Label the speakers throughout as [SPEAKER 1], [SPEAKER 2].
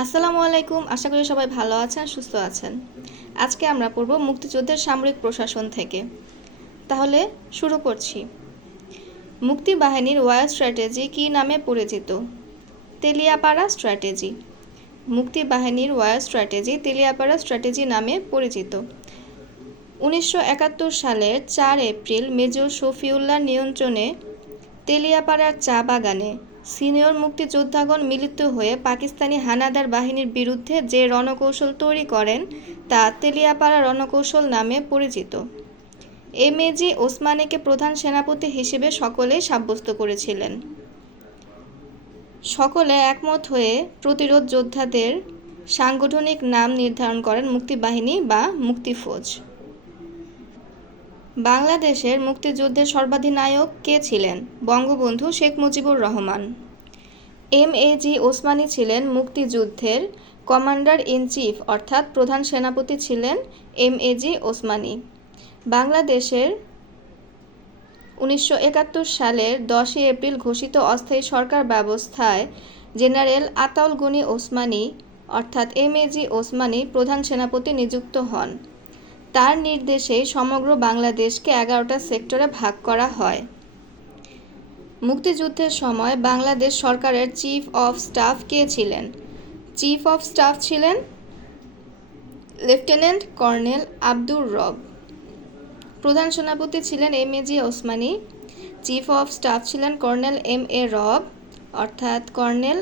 [SPEAKER 1] আসসালামু আলাইকুম, আশা করি সবাই ভালো আছেন, সুস্থ আছেন। আজকে আমরা পড়ব মুক্তিযুদ্ধের সামরিক প্রশাসন থেকে। তাহলে শুরু করছি। মুক্তি বাহিনীর ওয়ার স্ট্র্যাটেজি কী নামে পরিচিত? তেলিয়াপাড়া স্ট্র্যাটেজি। মুক্তি বাহিনীর ওয়ার স্ট্র্যাটেজি তেলিয়াপাড়া স্ট্র্যাটেজি নামে পরিচিত। উনিশশো একাত্তর সালের চার এপ্রিল মেজর শফিউল্লাহ নিয়ন্ত্রণে তেলিয়াপাড়ার চা বাগানে সিনিয়র মুক্তিযোদ্ধাগণ মিলিত হয়ে পাকিস্তানি হানাদার বাহিনীর বিরুদ্ধে যে রণকৌশল তৈরি করেন, তা তেলিয়াপাড়া রণকৌশল নামে পরিচিত। এম এ জি ওসমানীকে প্রধান সেনাপতি হিসেবে সকলেই সাব্যস্ত করেছিলেন। সকলে একমত হয়ে প্রতিরোধ যোদ্ধাদের সাংগঠনিক নাম নির্ধারণ করেন মুক্তিবাহিনী বা মুক্তিফৌজ। বাংলাদেশের মুক্তিযুদ্ধের সর্বাধিনায়ক কে ছিলেন? Bangabandhu Sheikh Mujibur Rahman. M A G Osmani ছিলেন মুক্তিযুদ্ধের কমান্ডার ইন চিফ অর্থাৎ প্রধান সেনাপতি ছিলেন এম এ জি ওসমানী। বাংলাদেশের উনিশশো একাত্তর সালের দশই এপ্রিল ঘোষিত অস্থায়ী সরকার ব্যবস্থায় জেনারেল আতাউল গনি ওসমানী, অর্থাৎ এম এ জি ওসমানী প্রধান সেনাপতি নিযুক্ত হন। তার নির্দেশেই সমগ্র বাংলাদেশকে এগারোটা সেক্টরে ভাগ করা হয়। মুক্তিযুদ্ধের সময় বাংলাদেশ সরকারের চিফ অফ স্টাফ কে ছিলেন? চিফ অফ স্টাফ ছিলেন লেফটেন্যান্ট কর্নেল আব্দুর রব। প্রধান সেনাপতি ছিলেন M A G Osmani. Chief of staff ছিলেন কর্নেল এম এ রব, অর্থাৎ কর্নেল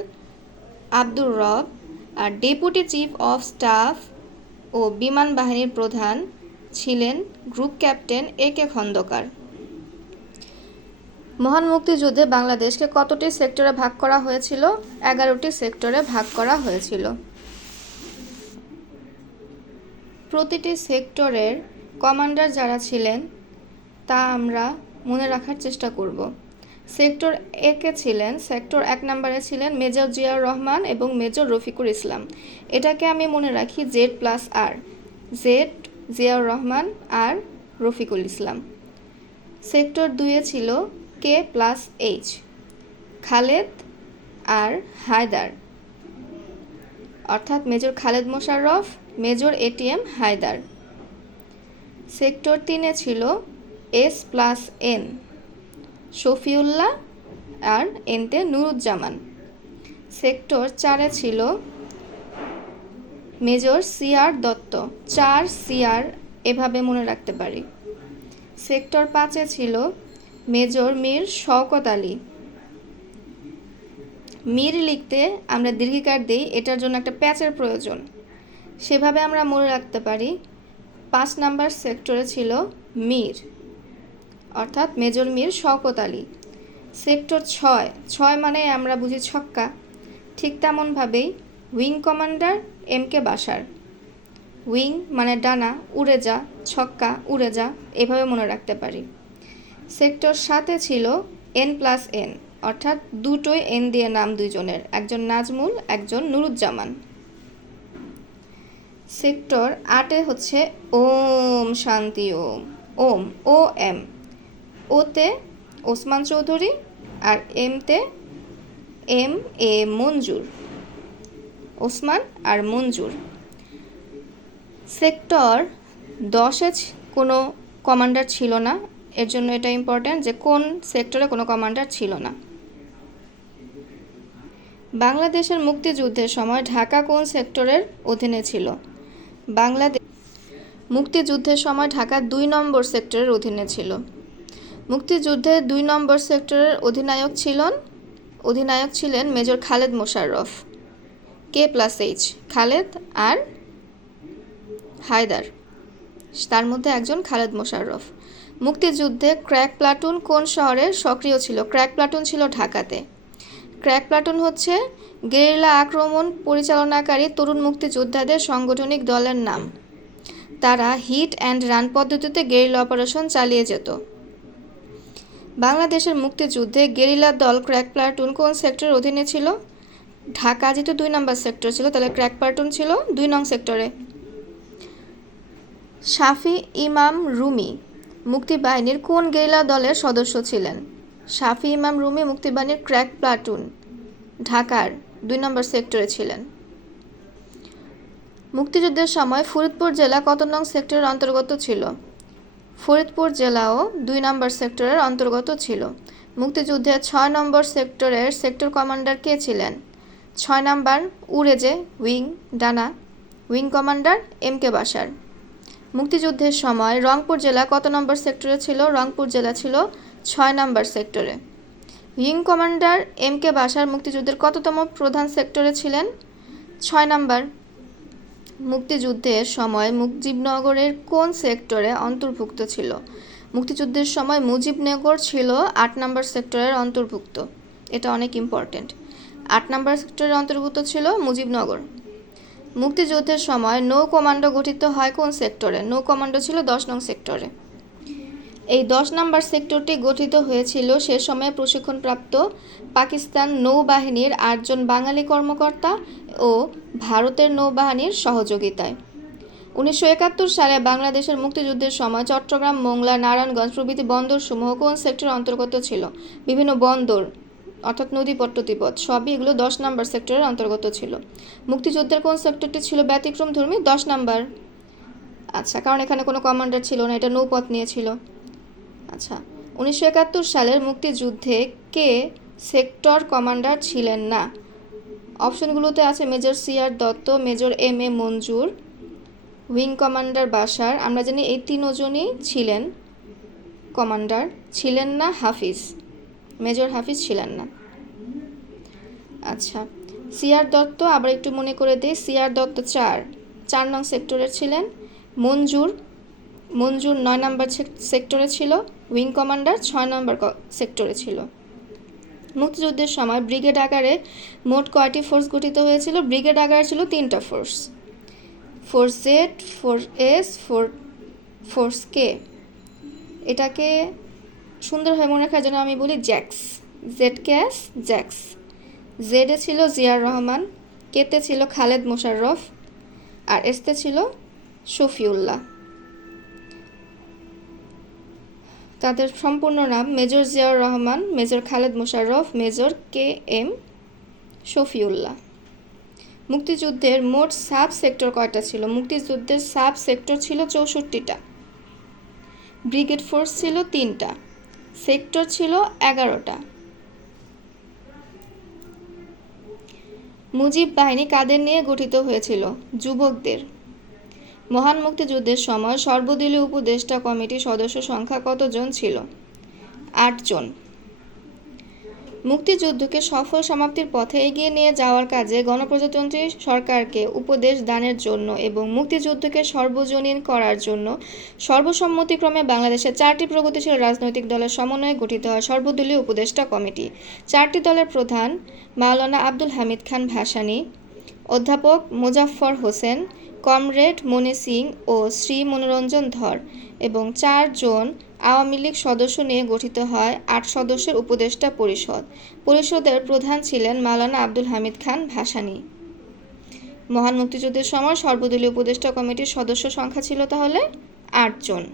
[SPEAKER 1] আব্দুর রব। আর ডেপুটি চিফ অফ স্টাফ ও বিমান বাহিনীর প্রধান ছিলেন group captain A K Khandakar. মহান মুক্তিযুদ্ধে বাংলাদেশকে কতটি সেক্টরে ভাগ করা হয়েছিল? এগারোটি সেক্টরে ভাগ করা হয়েছিল। প্রতিটি সেক্টরের কমান্ডার যারা ছিলেন, তা আমরা মনে রাখার চেষ্টা করব। সেক্টর একে ছিলেন, সেক্টর এক নম্বরে ছিলেন মেজর জিয়াউর রহমান এবং মেজর রফিকুর ইসলাম। এটাকে আমি মনে রাখি Z plus R. Z Ziaur Rahman আর রফিকুল ইসলাম। সেক্টর দুয়ে ছিল কে প্লাস এইচ খালেদ আর হায়দার। অর্থাৎ major Khaled Musharraf, major A T M Haider. Sector তিনে ছিল এস প্লাস এন শফিউল্লাহ আর এনতে নুরুজ্জামান। সেক্টর চারে ছিল মেজর সিআর দত্ত। চার সিআর এভাবে মনে রাখতে পারি। সেক্টর পাঁচে ছিল মেজর মীর শওকত আলী। মীর লিখতে আমরা দীর্ঘিকার দিই, এটার জন্য একটা প্যাচের প্রয়োজন। সেভাবে আমরা মনে রাখতে পারি, পাঁচ নাম্বার সেক্টরে ছিল মীর, অর্থাৎ মেজর মীর শওকত আলী। সেক্টর ছয় ছয় মানে আমরা বুঝি ছক্কা। ঠিক তেমনভাবেই উইং কমান্ডার এম কে বাসার। উইং মানে ডানা, উড়ে যা, ছক্কা, উড়ে যা, এভাবে মনে রাখতে পারি। সেক্টর সাথে ছিল এন প্লাস এন, অর্থাৎ দুটোই এন দিয়ে নাম দুইজনের, একজন নাজমুল, একজন নুরুজ্জামান। সেক্টর আটে হচ্ছে ওম শান্তি ওম ওম, ও এম। ওতে ওসমান চৌধুরী আর এমতে এম এ মঞ্জুর। ওসমান আর মঞ্জুর। সেক্টর দশে কোনো কমান্ডার ছিল না। এর জন্য এটা ইম্পর্ট্যান্ট যে কোন সেক্টরে কোনো কমান্ডার ছিল না। বাংলাদেশের মুক্তিযুদ্ধের সময় ঢাকা কোন সেক্টরের অধীনে ছিল? বাংলাদেশ মুক্তিযুদ্ধের সময় ঢাকা দুই নম্বর সেক্টরের অধীনে ছিল। মুক্তিযুদ্ধে দুই নম্বর সেক্টরের অধিনায়ক ছিলেন অধিনায়ক ছিলেন major Khaled Musharraf. K plus H Khaled আর হায়দার। তার মধ্যে একজন খালেদ মোশাররফ। মুক্তিযুদ্ধে ক্র্যাক প্লাটুন কোন শহরে সক্রিয় ছিল? ক্র্যাক প্লাটুন ছিল ঢাকাতে। ক্র্যাক প্লাটুন হচ্ছে গেরিলা আক্রমণ পরিচালনাকারী তরুণ মুক্তিযোদ্ধাদের সাংগঠনিক দলের নাম। তারা হিট অ্যান্ড রান পদ্ধতিতে গেরিলা অপারেশন চালিয়ে যেত। বাংলাদেশের মুক্তিযুদ্ধে গেরিলা দল ক্র্যাক প্লাটুন কোন সেক্টরের অধীনে ছিল? ঢাকা যেহেতু দুই নম্বর সেক্টর ছিল, তাহলে ক্র্যাক প্লাটুন ছিল দুই নং সেক্টরে শাফি ইমাম রুমি মুক্তিবাহিনীর কোন গেরিলা দলের সদস্য ছিলেন? শাফি ইমাম রুমি মুক্তিবাহিনীর ক্র্যাক প্লাটুন ঢাকার দুই নম্বর সেক্টরে ছিলেন। মুক্তিযুদ্ধের সময় ফরিদপুর জেলা কত নং সেক্টরের অন্তর্গত ছিল? ফরিদপুর জেলাও দুই নম্বর সেক্টরের অন্তর্গত ছিল। মুক্তিযুদ্ধে ছয় নম্বর সেক্টরের সেক্টর কমান্ডার কে ছিলেন? ছয় নম্বর উড়েজে উইং, ডানা, wing commander M K Bashar. মুক্তিযুদ্ধের সময় রংপুর জেলা কত নম্বর সেক্টরে ছিল? রংপুর জেলা ছিল ছয় নম্বর সেক্টরে। Wing commander M K Bashar মুক্তিযুদ্ধের কততম প্রধান সেক্টরে ছিলেন? ছয় নম্বর, মুক্তিযুদ্ধের সময় মুজিবনগরের কোন সেক্টরে অন্তর্ভুক্ত ছিল? মুক্তিযুদ্ধের সময় মুজিবনগর ছিল আট নম্বর সেক্টরের অন্তর্ভুক্ত। এটা অনেক ইম্পর্টেন্ট আট নম্বর সেক্টরের অন্তর্ভুক্ত ছিল মুজিবনগর। মুক্তিযুদ্ধের সময় নৌ কমান্ডো গঠিত হয় কোন সেক্টরে? নৌ কমান্ডো ছিল দশ নং সেক্টরে। এই দশ নম্বর সেক্টরটি গঠিত হয়েছিল সে সময়ে প্রশিক্ষণপ্রাপ্ত পাকিস্তান নৌবাহিনীর আটজন বাঙালি কর্মকর্তা ও ভারতের নৌবাহিনীর সহযোগিতায়। উনিশশো একাত্তর সালে বাংলাদেশের মুক্তিযুদ্ধের সময় চট্টগ্রাম, মোংলা, নারায়ণগঞ্জ প্রভৃতি বন্দরসমূহ কোন সেক্টরের অন্তর্গত ছিল? বিভিন্ন বন্দর অর্থাৎ নদী পট্টতিপথ সবই এগুলো দশ নম্বর সেক্টরের অন্তর্গত ছিল। মুক্তিযুদ্ধের কোন সেক্টরটি ছিল ব্যতিক্রম ধর্মী দশ নম্বর। আচ্ছা কারণ এখানে কোনো কমান্ডার ছিল না, এটা নৌপথ নিয়েছিল আচ্ছা উনিশশো একাত্তর সালের মুক্তিযুদ্ধে কে সেক্টর কমান্ডার ছিলেন না? অপশনগুলোতে আছে major C R Datta, major M A Manzur, wing commander Bashar আমরা জানি এই তিনজনই ছিলেন, কমান্ডার ছিলেন না হাফিজ। মেজর হাফিজ ছিলেন না। আচ্ছা সিআর দত্ত আবার একটু মনে করে দিই সিআর দত্ত চার চার নং সেক্টরের ছিলেন। মঞ্জুর মঞ্জুর নয় নম্বর সেক্টরে ছিল। উইং কমান্ডার ছয় নম্বর সেক্টরে ছিল। মুক্তিযুদ্ধের সময় ব্রিগেড আকারে মোট কয়টি ফোর্স গঠিত হয়েছিল? ব্রিগেড আকারে ছিল তিনটা force. Force Z four S, four, force K? এটাকে সুন্দরভাবে মনে রাখার জন্য আমি বলি জ্যাক্স। জেড ক্যাস জ্যাক্স। জেডে ছিল জিয়ার রহমান কেতে ছিল খালেদ মোশাররফ, আর এসতে ছিল শফিউল্লাহ। তাদের সম্পূর্ণ নাম major Ziaur Rahman, major Khaled Musharraf, major K M Shafiullah. মুক্তিযুদ্ধের মোট সাব সেক্টর কয়টা ছিল? মুক্তিযুদ্ধের সাব সেক্টর ছিল চৌষট্টিটা। ব্রিগেড ফোর্স ছিল তিনটা। সেক্টর ছিল এগারোটা। মুজিব বাহিনী কাদের নিয়ে গঠিত হয়েছিল? যুবকদের। মহান মুক্তিযুদ্ধের সময় সর্বদলীয় উপদেষ্টা কমিটির সদস্য সংখ্যা কতজন ছিল? আটজন। মুক্তিযুদ্ধকে সফল সমাপ্তির পথে এগিয়ে নিয়ে যাওয়ার কাজে গণপ্রজাতন্ত্রী সরকারকে উপদেশ দানের জন্য এবং মুক্তিযুদ্ধকে সর্বজনীন করার জন্য সর্বসম্মতিক্রমে বাংলাদেশের চারটি প্রগতিশীল রাজনৈতিক দলের সমন্বয়ে গঠিত হয় সর্বদলীয় উপদেষ্টা কমিটি। চারটি দলের প্রধান মাওলানা আব্দুল হামিদ খান ভাসানী, অধ্যাপক মুজাফফর হোসেন, কমরেড মনি সিং ও শ্রী মনোরঞ্জন ধর এবং চারজন আওয়ামী লীগ সদস্য নিয়ে গঠিত হয় আট সদস্যের উপদেষ্টা পরিষদ। পরিষদের প্রধান ছিলেন মাওলানা আব্দুল হামিদ খান ভাসানী। মহান মুক্তিযুদ্ধের সময় সর্বদলীয় উপদেষ্টা কমিটির সদস্য সংখ্যা ছিল তাহলে আটজন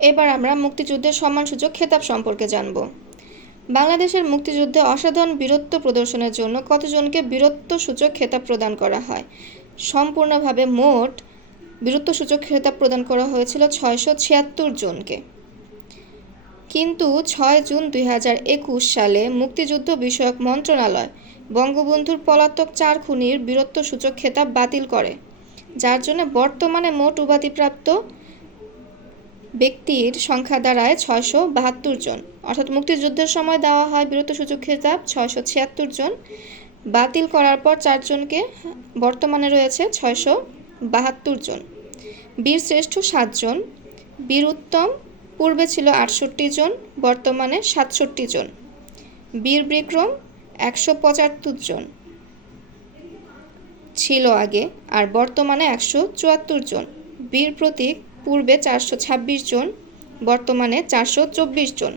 [SPEAKER 1] এবার আমরা মুক্তিযুদ্ধের সম্মানসূচক খেতাব সম্পর্কে জানব। বাংলাদেশের মুক্তিযুদ্ধে অসাধারণ বীরত্ব প্রদর্শনের জন্য কতজনকে বীরত্ব সূচক খেতাব প্রদান করা হয়? সম্পূর্ণভাবে মোট বীরত্বসূচক খেতাব প্রদান করা হয়েছিল ছয়শো ছিয়াত্তর জনকে। কিন্তু ছয় জুন দুই হাজার একুশ সালে মুক্তিযুদ্ধ বিষয়ক মন্ত্রণালয় বঙ্গবন্ধুর পলাতক চার খুনির বীরত্বসূচক খেতাব বাতিল করে, যার জন্য বর্তমানে মোট উপাধিপ্রাপ্ত ব্যক্তির সংখ্যা দাঁড়ায় ছয়শো বাহাত্তর জন। অর্থাৎ মুক্তিযুদ্ধের সময় দেওয়া হয় বীরত্বসূচক খেতাব ছয়শো ছিয়াত্তর জন। বাতিল করার পর চারজনকে বর্তমানে রয়েছে ছয়শো বাহাত্তর জন। বীর শ্রেষ্ঠ সাতজন বীর উত্তম পূর্বে ছিল আটষট্টি জন, বর্তমানে সাতষট্টি জন। বীর বিক্রম একশো পঁচাত্তর জন ছিল আগে, আর বর্তমানে একশো চুয়াত্তর জন। বীর প্রতীক পূর্বে চারশো ছাব্বিশ জন, বর্তমানে চারশো চব্বিশ জন।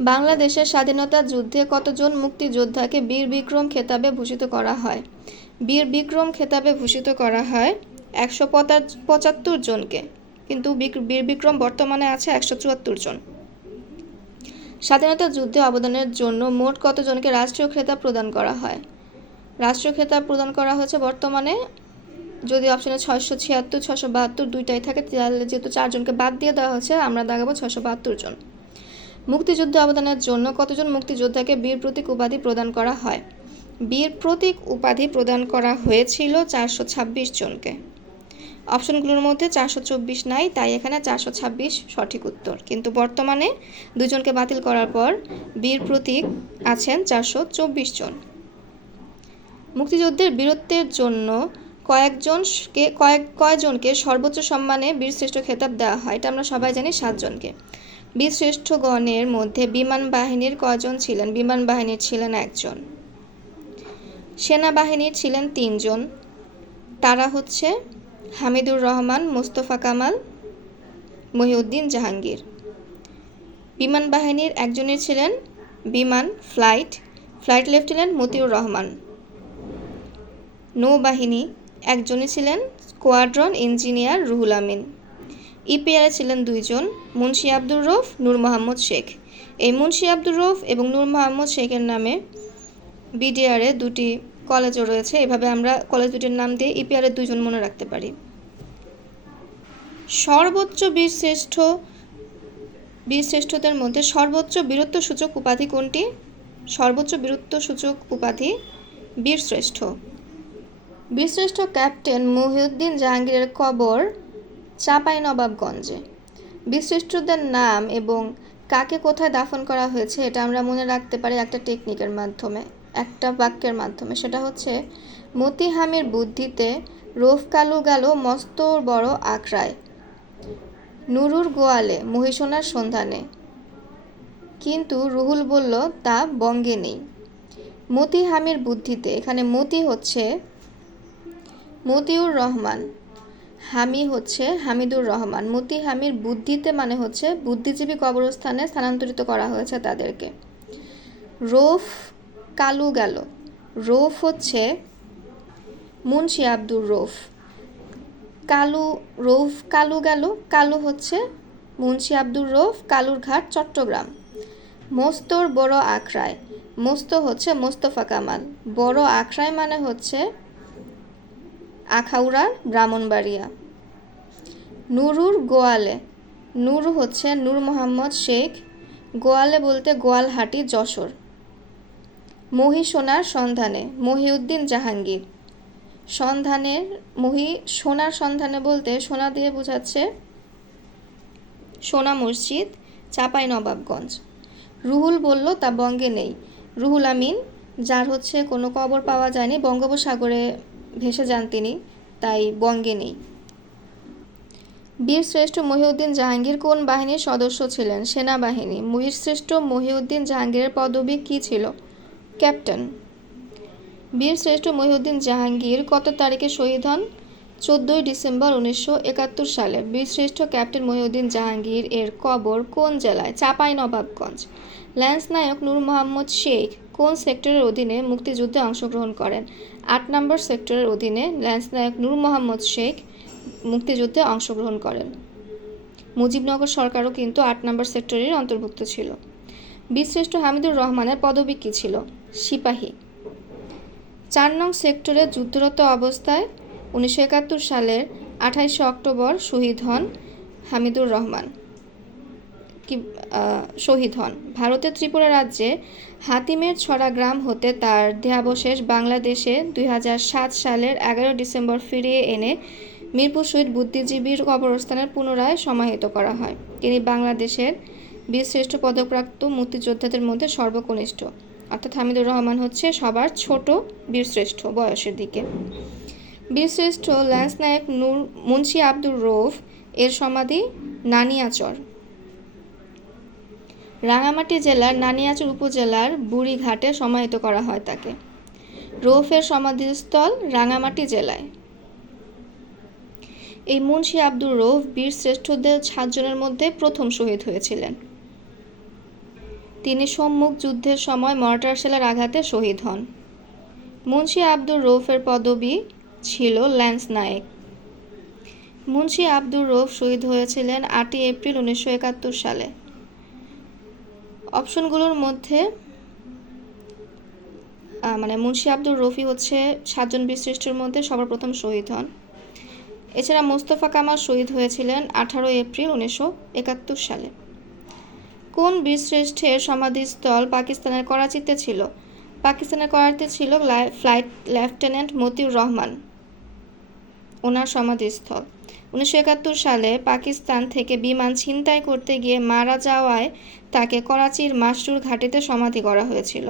[SPEAKER 1] বাংলাদেশের স্বাধীনতা যুদ্ধে কতজন মুক্তিযোদ্ধাকে বীর বিক্রম খেতাবে ভূষিত করা হয়? বীর বিক্রম খেতাবে ভূষিত করা হয় একশো পঁচাত্তর জনকে। কিন্তু বীর বিক্রম বর্তমানে আছে একশো চুয়াত্তর জন। স্বাধীনতা যুদ্ধে অবদানের জন্য মোট কতজনকে রাষ্ট্রীয় খেতাব প্রদান করা হয়? রাষ্ট্রীয় খেতাব প্রদান করা হয়েছে বর্তমানে, যদি অপশনে ছয়শো ছিয়াত্তর ছশো বাহাত্তর দুইটাই থাকে, তাহলে যেহেতু চারজনকে বাদ দিয়ে দেওয়া হয়েছে, আমরা দাগাবো ছশো বাহাত্তর জন। মুক্তিযুদ্ধ অবদানের জন্য কতজন মুক্তিযোদ্ধাকে বীর প্রতীক উপাধি প্রদান করা হয়? বীর প্রতীক উপাধি প্রদান করা হয়েছিল চারশো ছাব্বিশ জনকে। অপশনগুলোর মধ্যে চারশো চব্বিশ নাই, তাই এখানে চারশো ছাব্বিশ সঠিক উত্তর। কিন্তু বর্তমানে দুজনকে বাতিল করার পর বীর প্রতীক আছেন চারশো চব্বিশ জন। মুক্তিযুদ্ধের বীরত্বের জন্য কয়েকজনকে কয়েক, কয়জনকে সর্বোচ্চ সম্মানে বীরশ্রেষ্ঠ খেতাব দেওয়া হয়। এটা আমরা সবাই জানি, সাতজনকে। বীরশ্রেষ্ঠগণের মধ্যে বিমান বাহিনীর কজন ছিলেন? বিমান বাহিনীর ছিলেন একজন। সেনাবাহিনীর ছিলেন তিনজন। তারা হচ্ছে হামিদুর রহমান, মোস্তফা কামাল, মহিউদ্দিন জাহাঙ্গীর। বিমান বাহিনীর একজনের ছিলেন বিমান flight flight lieutenant Motiur Rahman. নৌবাহিনী, একজনই ছিলেন স্কোয়াড্রন ইঞ্জিনিয়ার রুহুল আমিন। ইপিআরে ছিলেন দুইজন, মুন্সি আব্দুর রৌফ, নূর মোহাম্মদ শেখ। এই মুন্সি আব্দুর রৌফ এবং নূর মোহাম্মদ শেখের নামে বিডিআরে দুটি কলেজও রয়েছে। এভাবে আমরা কলেজ দুটির নাম দিয়ে ইপিআরের দুজন মনে রাখতে পারি। সর্বোচ্চ বীরশ্রেষ্ঠ, বীরশ্রেষ্ঠদের মধ্যে সর্বোচ্চ বীরত্ব সূচক উপাধি কোনটি? সর্বোচ্চ বীরত্ব সূচক উপাধি বীরশ্রেষ্ঠ। বীরশ্রেষ্ঠ ক্যাপ্টেন মহিউদ্দিন জাহাঙ্গীরের কবর চাঁপাইনবাবগঞ্জে। বীরশ্রেষ্ঠদের নাম এবং কাকে কোথায় দাফন করা হয়েছে, এটা আমরা মনে রাখতে পারি একটা টেকনিকের মাধ্যমে। একটা বাক্যের মাধ্যমে, সেটা হচ্ছে, মতিহামির বুদ্ধিতে রোফ কালু গেল মস্ত বড় আখড়ায়। নুরুর গোয়ালে মহিষোনার সন্ধানে। কিন্তু রুহুল বলল, তা বঙ্গে নেই। মতি হামির বুদ্ধিতে, এখানে মতি হচ্ছে মতিউর রহমান, হামি হচ্ছে হামিদুর রহমান। মতি হামির বুদ্ধিতে মানে হচ্ছে বুদ্ধিজীবী কবরস্থানে স্থানান্তরিত করা হয়েছে তাদেরকে। রোফ কালু গেল। রৌফ হচ্ছে মুন্সি আব্দুর রৌফ। কালু রৌফ কালু গেল, কালু হচ্ছে মুন্সি আব্দুর রৌফ, কালুর ঘাট, চট্টগ্রাম। মোস্তর বড় আখড়ায়। মোস্ত হচ্ছে মোস্তফা কামাল। বড় আখড়ায় মানে হচ্ছে আখাউড়ার ব্রাহ্মণবাড়িয়া। নুরুর গোয়ালে। নূর হচ্ছে নূর মোহাম্মদ শেখ। গোয়ালে বলতে গোয়ালহাটি, যশোর। মহি সোনার সন্ধানে, মহিউদ্দিন জাহাঙ্গীর। সন্ধানের, মহি, সোনার সন্ধানে বলতে সোনা দিয়ে বোঝাচ্ছে সোনা মসজিদ, চাপাই নবাবগঞ্জ। রুহুল বলল, তা বঙ্গে নেই। রুহুল আমিন, যার হচ্ছে কোনো কবর পাওয়া যায়নি, বঙ্গোপসাগরে ভেসে যান তিনি, তাই বঙ্গে নেই। বীরশ্রেষ্ঠ মহিউদ্দিন জাহাঙ্গীর কোন বাহিনীর সদস্য ছিলেন? সেনাবাহিনী। বীরশ্রেষ্ঠ মহিউদ্দিন জাহাঙ্গীরের পদবি কী ছিল? ক্যাপ্টেন। বীরশ্রেষ্ঠ মহিউদ্দিন জাহাঙ্গীর কত তারিখে শহীদ হন? চোদ্দোই ডিসেম্বর উনিশশো একাত্তর সালে। বীরশ্রেষ্ঠ ক্যাপ্টেন মহিউদ্দিন জাহাঙ্গীর এর কবর কোন জেলায়? চাপাই, নবাবগঞ্জ। ল্যান্স নায়ক নূর মোহাম্মদ শেখ কোন সেক্টরের অধীনে মুক্তিযুদ্ধে অংশগ্রহণ করেন? আট নম্বর সেক্টরের অধীনে ল্যান্স নায়ক নূর মোহাম্মদ শেখ মুক্তিযুদ্ধে অংশগ্রহণ করেন। মুজিবনগর সরকারও কিন্তু আট নম্বর সেক্টরের অন্তর্ভুক্ত ছিল। বীরশ্রেষ্ঠ হামিদুর রহমানের পদবী কী ছিল? সিপাহী। চার নং সেক্টরে যুদ্ধরত অবস্থায় উনিশশো একাত্তর সালের আঠাইশে অক্টোবর শহীদ হন হামিদুর রহমান। কি শহীদ হন। ভারতের ত্রিপুরা রাজ্যে হাতিমের ছড়া গ্রাম হতে তার দেহাবশেষ বাংলাদেশে দুই হাজার সাত সালের এগারো ডিসেম্বর ফিরিয়ে এনে মিরপুর শহীদ বুদ্ধিজীবীর কবরস্থানের পুনরায় সমাহিত করা হয়। তিনি বাংলাদেশের বীরশ্রেষ্ঠ পদকপ্রাপ্ত মুক্তিযোদ্ধাদের মধ্যে সর্বকনিষ্ঠ। অর্থাৎ হামিদুর রহমান হচ্ছে সবার ছোট বীরশ্রেষ্ঠ বয়সের দিকে। বীরশ্রেষ্ঠ ল্যান্স নায়ক নূর, মুন্সি আব্দুর রৌফ, এর সমাধি নানিয়াচর। রাঙামাটি জেলার নানিয়াচর উপজেলার বুড়িঘাটে সমাহিত করা হয় তাকে। রৌফের সমাধিস্থল রাঙামাটি জেলায়। এই মুন্সি আব্দুর রৌফ বীর শ্রেষ্ঠদের সাতজনের মধ্যে প্রথম শহীদ হয়েছিলেন। তিনি সম্মুখ যুদ্ধের সময় মর্টার সেলের আঘাতে শহীদ হন। মুন্সি আব্দুর রৌফের পদবি ছিল ল্যান্স নায়েক। মুন্সি আব্দুর রৌফ শহীদ হয়েছিলেন আটই এপ্রিল উনিশশো একাত্তর সালে। অপশনগুলোর মধ্যে মানে মুন্সি আব্দুর রফি হচ্ছে সাতজন বীরশ্রেষ্ঠের মধ্যে সবার প্রথম শহীদ হন। এছাড়া মোস্তফা কামাল শহীদ হয়েছিলেন আঠারো এপ্রিল উনিশশো একাত্তর সালে। কোন বীরশ্রেষ্ঠের সমাধিস্থল পাকিস্তানের করাচিতে ছিল? পাকিস্তানের করাচিতে ছিল ফ্লাইট লেফটেন্যান্ট মতিউর রহমান। ওনার সমাধিস্থল। উনিশশো একাত্তর সালে পাকিস্তান থেকে বিমান ছিনতাই করতে গিয়ে মারা যাওয়ায় তাকে করাচির মাসরুর ঘাটিতে সমাধি করা হয়েছিল।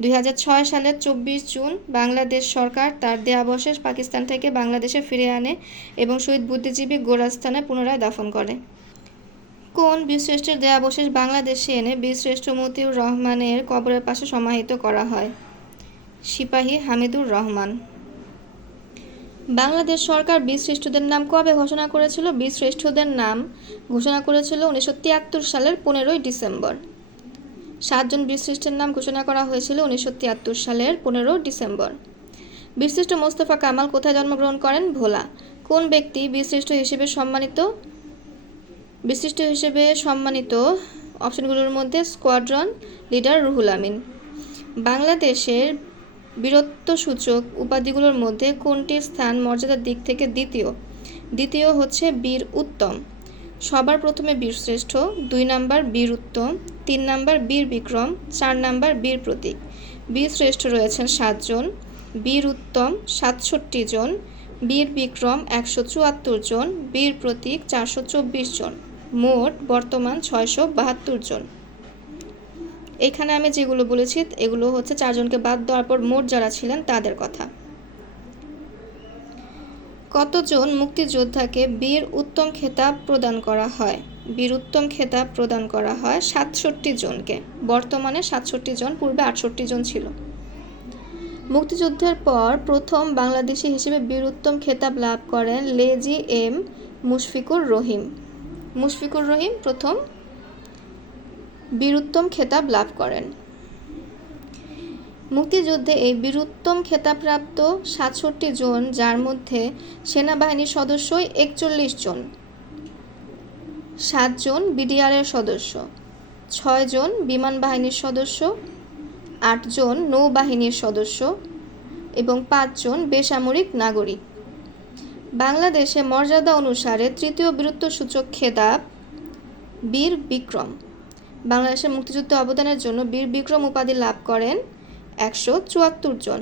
[SPEAKER 1] দুই হাজার ছয় সালের চব্বিশ জুন বাংলাদেশ সরকার তার দেহাবশেষ পাকিস্তান থেকে বাংলাদেশে ফিরে আনে এবং শহীদ বুদ্ধিজীবী গোরাস্থানে পুনরায় দাফন করে। কোন বীরশ্রেষ্ঠের দেহাবশেষ বাংলাদেশে এনে বীরশ্রেষ্ঠ মতিউর রহমানের কবরের পাশে সমাহিত করা হয়? সিপাহী হামিদুর রহমান। বাংলাদেশ সরকার বীরশ্রেষ্ঠদের নাম কবে ঘোষণা করেছিল? বীরশ্রেষ্ঠদের নাম ঘোষণা করেছিল উনিশশো তিয়াত্তর সালের পনেরোই ডিসেম্বর। সাতজন বীরশ্রেষ্ঠের নাম ঘোষণা করা হয়েছিল উনিশশো তিয়াত্তর সালের পনেরো ডিসেম্বর। বীরশ্রেষ্ঠ মোস্তফা কামাল কোথায় জন্মগ্রহণ করেন? ভোলা। কোন ব্যক্তি বীরশ্রেষ্ঠ হিসেবে সম্মানিত? বিশিষ্ট হিসেবে সম্মানিত অপশনগুলোর মধ্যে স্কোয়াড্রন লিডার রুহুল আমিন। বাংলাদেশের বীরত্বসূচক উপাধিগুলোর মধ্যে কোনটির স্থান মর্যাদার দিক থেকে দ্বিতীয়? দ্বিতীয় হচ্ছে বীর উত্তম। সবার প্রথমে বীরশ্রেষ্ঠ, দুই নাম্বার বীর উত্তম, তিন নাম্বার বীর বিক্রম, চার নাম্বার বীর প্রতীক। বীর শ্রেষ্ঠ রয়েছেন সাতজন, বীর উত্তম সাতষট্টি জন, বীর বিক্রম একশো চুয়াত্তর জন, বীর প্রতীক চারশো চব্বিশ জন। মোট বর্তমান ছয়শো বাহাত্তর জন। এখানে আমি যেগুলো বলেছি, এগুলো হচ্ছে চারজনকে বাদ দেওয়ার পর মোট যারা ছিলেন তাদের কথা। কতজন মুক্তিযোদ্ধাকে বীর উত্তম খেতাব প্রদান করা হয়? বীর উত্তম খেতাব প্রদান করা হয় সাতষট্টি জনকে। বর্তমানে সাতষট্টি জন, পূর্বে আটষট্টি জন ছিল। মুক্তিযুদ্ধের পর প্রথম বাংলাদেশি হিসেবে বীর উত্তম খেতাব লাভ করেন লেজি এম মুশফিকুর রহিম। মুশফিকুর রহিম প্রথম বীরুত্তম খেতাব লাভ করেন। মুক্তিযুদ্ধে এই বীরুত্তম খেতাবপ্রাপ্ত সাতষট্টি জন, যার মধ্যে সেনাবাহিনীর সদস্যই একচল্লিশ জন। সাতজন বিডিআরের সদস্য ছয়জন বিমান বাহিনীর সদস্য আটজন নৌবাহিনীর সদস্য এবং পাঁচজন বেসামরিক নাগরিক। বাংলাদেশে মর্যাদা অনুসারে তৃতীয় বীরত্বসূচক খেতাব বীর বিক্রম। বাংলাদেশের মুক্তিযুদ্ধে অবদানের জন্য বীর বিক্রম উপাধি লাভ করেন একশো চুয়াত্তর জন।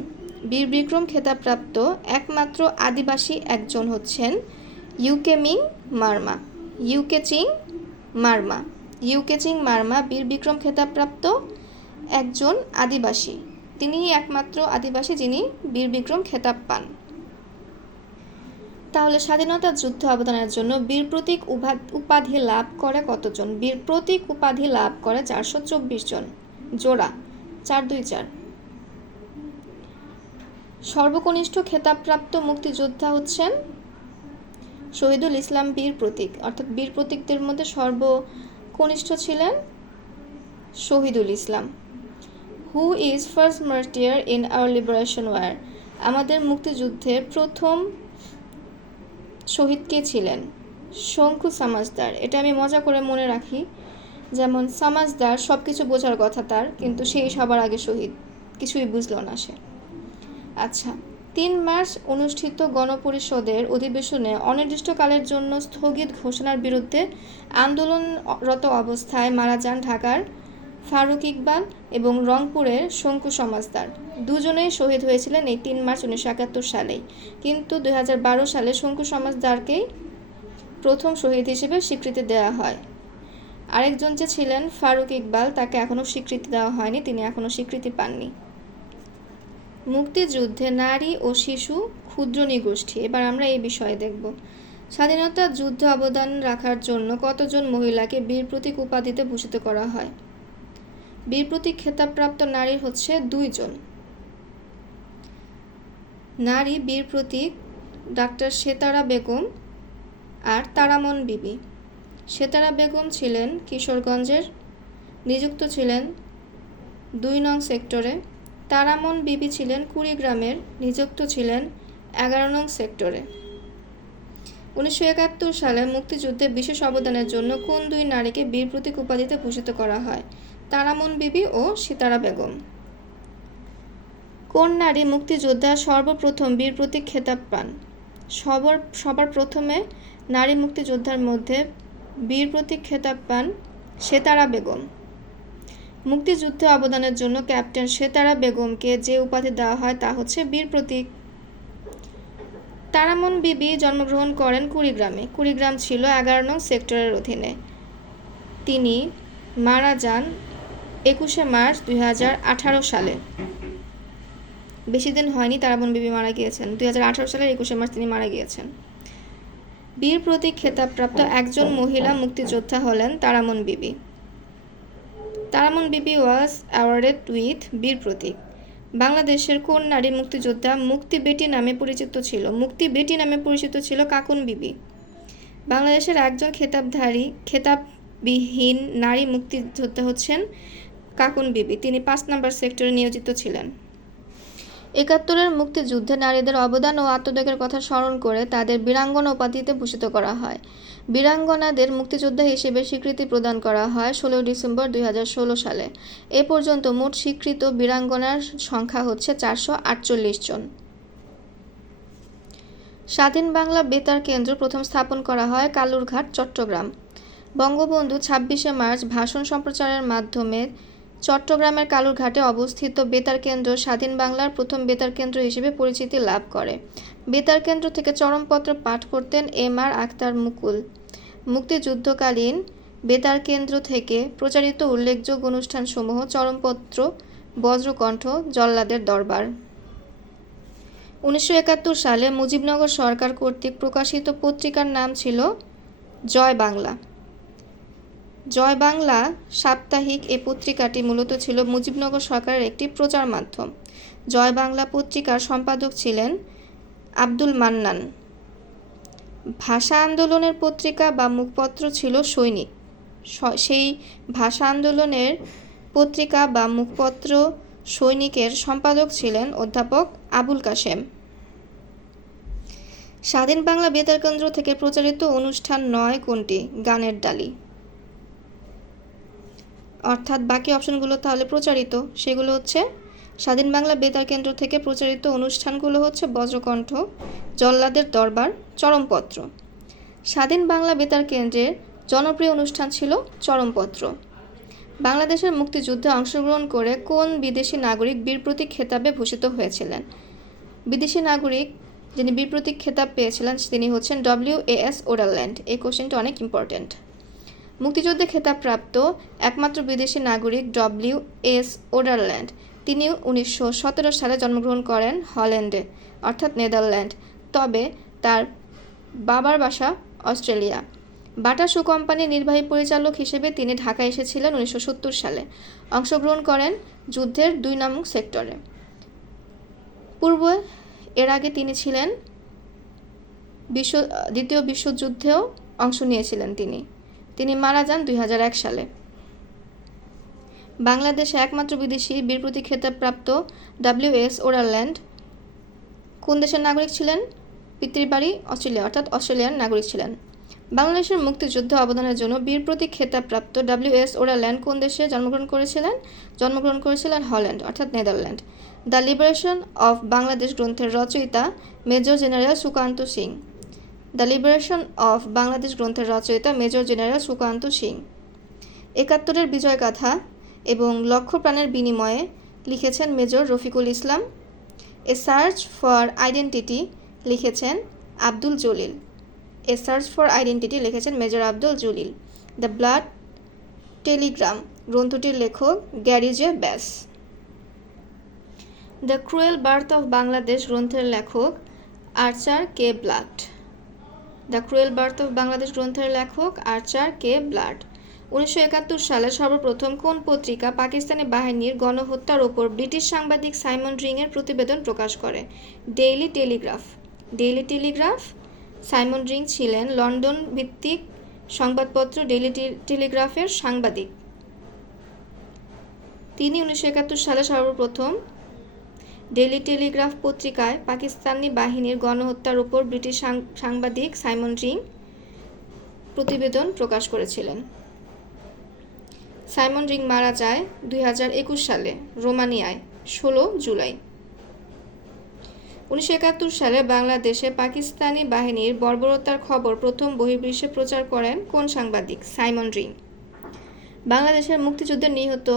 [SPEAKER 1] বীর বিক্রম খেতাবপ্রাপ্ত একমাত্র আদিবাসী একজন হচ্ছেন UK Ming Marma. UK Ching Marma. UK Ching Marma Bir Bikram খেতাবপ্রাপ্ত একজন আদিবাসী। তিনিই একমাত্র আদিবাসী যিনি বীর বিক্রম খেতাব পান। তাহলে স্বাধীনতা যুদ্ধে অবদানের জন্য বীর প্রতীক উপাধি লাভ করে কতজন? বীর প্রতীক উপাধি লাভ করে চারশো চব্বিশ জন। জোড়া, চার দুই চার। সর্বকনিষ্ঠ খেতাবপ্রাপ্ত মুক্তিযোদ্ধা হচ্ছেন শহীদুল ইসলাম বীর প্রতীক। অর্থাৎ বীর প্রতীকদের মধ্যে সর্বকনিষ্ঠ ছিলেন Shahidul Islam. Who is first martyr in our liberation war আমাদের মুক্তিযুদ্ধের প্রথম শহীদ কে ছিলেন? শঙ্কু সামাজদার। এটা আমি মজা করে মনে রাখি। যেমন সামাজদার সব কিছু বোঝার কথা তার, কিন্তু সেই সবার আগে শহীদ। কিছুই বুঝলো না সে। আচ্ছা তিন মার্চ অনুষ্ঠিত গণপরিষদের অধিবেশনে অনির্দিষ্টকালের জন্য স্থগিত ঘোষণার বিরুদ্ধে আন্দোলনরত অবস্থায় মারা যান ঢাকার ফারুক ইকবাল এবং রংপুরের শঙ্কু সমাজদার। দুজনেই শহীদ হয়েছিলেন এই তিন মার্চ উনিশশো একাত্তর সালেই। কিন্তু দুই হাজার বারো সালে শঙ্কু সমাজদারকেই প্রথম শহীদ হিসেবে স্বীকৃতি দেওয়া হয়। আরেকজন যে ছিলেন ফারুক ইকবাল, তাকে এখনও স্বীকৃতি দেওয়া হয়নি, তিনি এখনও স্বীকৃতি পাননি। মুক্তিযুদ্ধে নারী ও শিশু ক্ষুদ্র নিগোষ্ঠী, এবার আমরা এই বিষয়ে দেখব। স্বাধীনতা যুদ্ধে অবদান রাখার জন্য কতজন মহিলাকে বীর প্রতীক উপাধিতে ভূষিত করা হয়? বীর প্রতীক খেতাবপ্রাপ্ত নারী হচ্ছে দুইজন। নারী বীর প্রতীক ডাক্তার সেতারা বেগম আর তারামন বিবি। সেতারা বেগম ছিলেন কিশোরগঞ্জের, নিযুক্ত ছিলেন দুই নং সেক্টরে। তারামন বিবি ছিলেন কুড়িগ্রামের, নিযুক্ত ছিলেন এগারো নং সেক্টরে। উনিশশো একাত্তর সালে মুক্তিযুদ্ধে বিশেষ অবদানের জন্য কোন দুই নারীকে বীর প্রতীক উপাধিতে ভূষিত করা হয়? তারামন বিবি ও সিতারা বেগম। কোন নারী মুক্তিযোদ্ধা সর্বপ্রথম বীর প্রতীক খেতাব পান? সবার সবার প্রথমে নারী মুক্তিযোদ্ধার মধ্যে বীর প্রতীক খেতাব পান সেতারা বেগম। মুক্তিযুদ্ধে অবদানের জন্য ক্যাপ্টেন সেতারা বেগমকে যে উপাধি দেওয়া হয় তা হচ্ছে বীর প্রতীক। তারামন বিবি জন্মগ্রহণ করেন কুড়িগ্রামে। কুড়িগ্রাম ছিল এগারো নং সেক্টরের অধীনে। তিনি মারা যান একুশে মার্চ দুই হাজার আঠারো সালে। বেশি দিন হয়নি তারামন বিবি মারা গিয়েছেন। দুই হাজার আঠারো সালের একুশে মার্চ তিনি মারা গিয়েছেন। বীর প্রতীক খেতাবপ্রাপ্ত একজন মহিলা মুক্তিযোদ্ধা হলেন তারামন বিবি। তারামন বিবি ওয়াজ অ্যাওয়ার্ডেড উইথ বীর প্রতীক। বাংলাদেশের কোন নারী মুক্তিযোদ্ধা মুক্তি বেটি নামে পরিচিত ছিল? মুক্তি বেটি নামে পরিচিত ছিল কাকুন বিবি। বাংলাদেশের একজন খেতাবধারী, খেতাববিহীন নারী মুক্তিযোদ্ধা হচ্ছেন কাকুন বিবি, তিনি পাঁচ নম্বর সেক্টরে নিয়োজিত ছিলেন। একাত্তরের মুক্তিযুদ্ধে নারীদের অবদান ও আত্মত্যাগের কথা স্মরণ করে তাদের বীরাঙ্গনা উপাধিতে ভূষিত করা হয়। বীরাঙ্গনাদের মুক্তিযোদ্ধা হিসেবে স্বীকৃতি প্রদান করা হয় ষোলো ডিসেম্বর দুই হাজার ষোলো সালে। এ পর্যন্ত মোট স্বীকৃত বীরাঙ্গনার সংখ্যা হচ্ছে চারশো আটচল্লিশ জন। স্বাধীন বাংলা বেতার কেন্দ্র প্রথম স্থাপন করা হয় কালুরঘাট, চট্টগ্রাম। বঙ্গবন্ধু ছাব্বিশে মার্চ ভাষণ সম্প্রচারের মাধ্যমে চট্টগ্রামের কালুরঘাটে অবস্থিত বেতার কেন্দ্র স্বাধীন বাংলার প্রথম বেতার কেন্দ্র হিসেবে পরিচিতি লাভ করে। বেতার কেন্দ্র থেকে চরমপত্র পাঠ করতেন এম আর আখতার মুকুল। মুক্তিযুদ্ধকালীন বেতার কেন্দ্র থেকে প্রচারিত উল্লেখযোগ্য অনুষ্ঠানসমূহ চরমপত্র, বজ্রকণ্ঠ, জল্লাদের দরবার। উনিশশো একাত্তর সালে মুজিবনগর সরকার কর্তৃক প্রকাশিত পত্রিকার নাম ছিল জয় বাংলা। জয় বাংলা সাপ্তাহিক এ পত্রিকাটি মূলত ছিল মুজিবনগর সরকারের একটি প্রচার মাধ্যম। জয় বাংলা পত্রিকার সম্পাদক ছিলেন আব্দুল মান্নান। ভাষা আন্দোলনের পত্রিকা বা মুখপত্র ছিল সৈনিক। সেই ভাষা আন্দোলনের পত্রিকা বা মুখপত্র সৈনিকের সম্পাদক ছিলেন অধ্যাপক আবুল কাশেম। স্বাধীন বাংলা বেতার কেন্দ্র থেকে প্রচারিত অনুষ্ঠান নয় কোনটি? গানের ডালি। অর্থাৎ বাকি অপশনগুলো তাহলে প্রচারিত, সেগুলো হচ্ছে স্বাধীন বাংলা বেতার কেন্দ্র থেকে প্রচারিত অনুষ্ঠানগুলো হচ্ছে বজ্রকণ্ঠ, জল্লাদের দরবার, চরমপত্র। স্বাধীন বাংলা বেতার কেন্দ্রের জনপ্রিয় অনুষ্ঠান ছিল চরমপত্র। বাংলাদেশের মুক্তিযুদ্ধে অংশগ্রহণ করে কোন বিদেশি নাগরিক বীর প্রতীক খেতাবে ভূষিত হয়েছিলেন? বিদেশি নাগরিক যিনি বীর প্রতীক খেতাব পেয়েছিলেন তিনি হচ্ছেন ডব্লিউ এ এস ওডারল্যান্ড এই কোশ্চেনটা অনেক ইম্পর্টেন্ট মুক্তিযুদ্ধে খেতাবপ্রাপ্ত একমাত্র বিদেশি নাগরিক ডব্লিউ এস ওডারল্যান্ড। তিনি উনিশশো সতেরো সালে জন্মগ্রহণ করেন হল্যান্ডে, অর্থাৎ নেদারল্যান্ড। তবে তার বাবার বাসা অস্ট্রেলিয়া। বাটা শু কোম্পানির নির্বাহী পরিচালক হিসেবে তিনি ঢাকা এসেছিলেন উনিশশো সত্তর সালে। অংশগ্রহণ করেন যুদ্ধের দুই নামক সেক্টরে। পূর্ব এর আগে তিনি ছিলেন বিশ্ব, দ্বিতীয় বিশ্বযুদ্ধেও অংশ নিয়েছিলেন তিনি। তিনি মারা যান দুই হাজার এক সালে। বাংলাদেশে একমাত্র বিদেশি বীর প্রতীক খেতাবপ্রাপ্ত ডাব্লিউএস ওরারল্যান্ড। কোন দেশের নাগরিক ছিলেন? পিতৃবাড়ি অস্ট্রেলিয়া, অর্থাৎ অস্ট্রেলিয়ার নাগরিক ছিলেন। বাংলাদেশের মুক্তিযুদ্ধে অবদানের জন্য বীর প্রতীক খেতাবপ্রাপ্ত ডাব্লিউএস ওরারল্যান্ড কোন দেশে জন্মগ্রহণ করেছিলেন? জন্মগ্রহণ করেছিলেন হল্যান্ড, অর্থাৎ Netherland. The liberation of Bangladesh গ্রন্থের রচয়িতা major general Sukanta Singh. The liberation of Bangladesh গ্রন্থের রচয়িতা মেজর জেনারেল সুকান্ত সিং। একাত্তরের বিজয়গাথা এবং লক্ষ্য প্রাণের বিনিময়ে লিখেছেন major Rafiqul Islam. A search for identity লিখেছেন Abdul Jalil. A search for identity লিখেছেন major Abdul Jalil. The blood telegram গ্রন্থটির লেখক Gary J Bass. The cruel birth of Bangladesh গ্রন্থের লেখক Archer K Blood the cruel birth of Bangladesh গ্রন্থের লেখক Archer K blood. উনিশশো একাত্তর সালে সর্বপ্রথম কোন পত্রিকা পাকিস্তানি বাহিনীর গণহত্যার ওপর ব্রিটিশ সাংবাদিক সাইমন রিংয়ের প্রতিবেদন প্রকাশ করে? Daily Telegraph. Daily Telegraph? Simon Ring ছিলেন লন্ডন ভিত্তিক সংবাদপত্র ডেইলি টেলিগ্রাফের সাংবাদিক। তিনি উনিশশো একাত্তর সালে সর্বপ্রথম ডেইলি টেলিগ্রাফ পত্রিকায় পাকিস্তানি বাহিনীর গণহত্যার উপর ব্রিটিশ সাংবাদিক সাইমন রিং প্রতিবেদন প্রকাশ করেছিলেন। সাইমন রিং মারা যায় দুই হাজার একুশ সালে, রোমানিয়ায়, ষোলো জুলাই। উনিশশো একাত্তর সালে বাংলাদেশে পাকিস্তানি বাহিনীর বর্বরতার খবর প্রথম বহির্বিশ্বে প্রচার করেন কোন সাংবাদিক? Simon Ring. বাংলাদেশের মুক্তিযুদ্ধে নিহত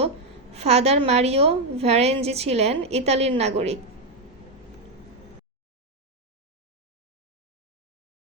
[SPEAKER 1] ফাদার মারিও ভ্যারেঞ্জি ছিলেন ইতালির নাগরিক।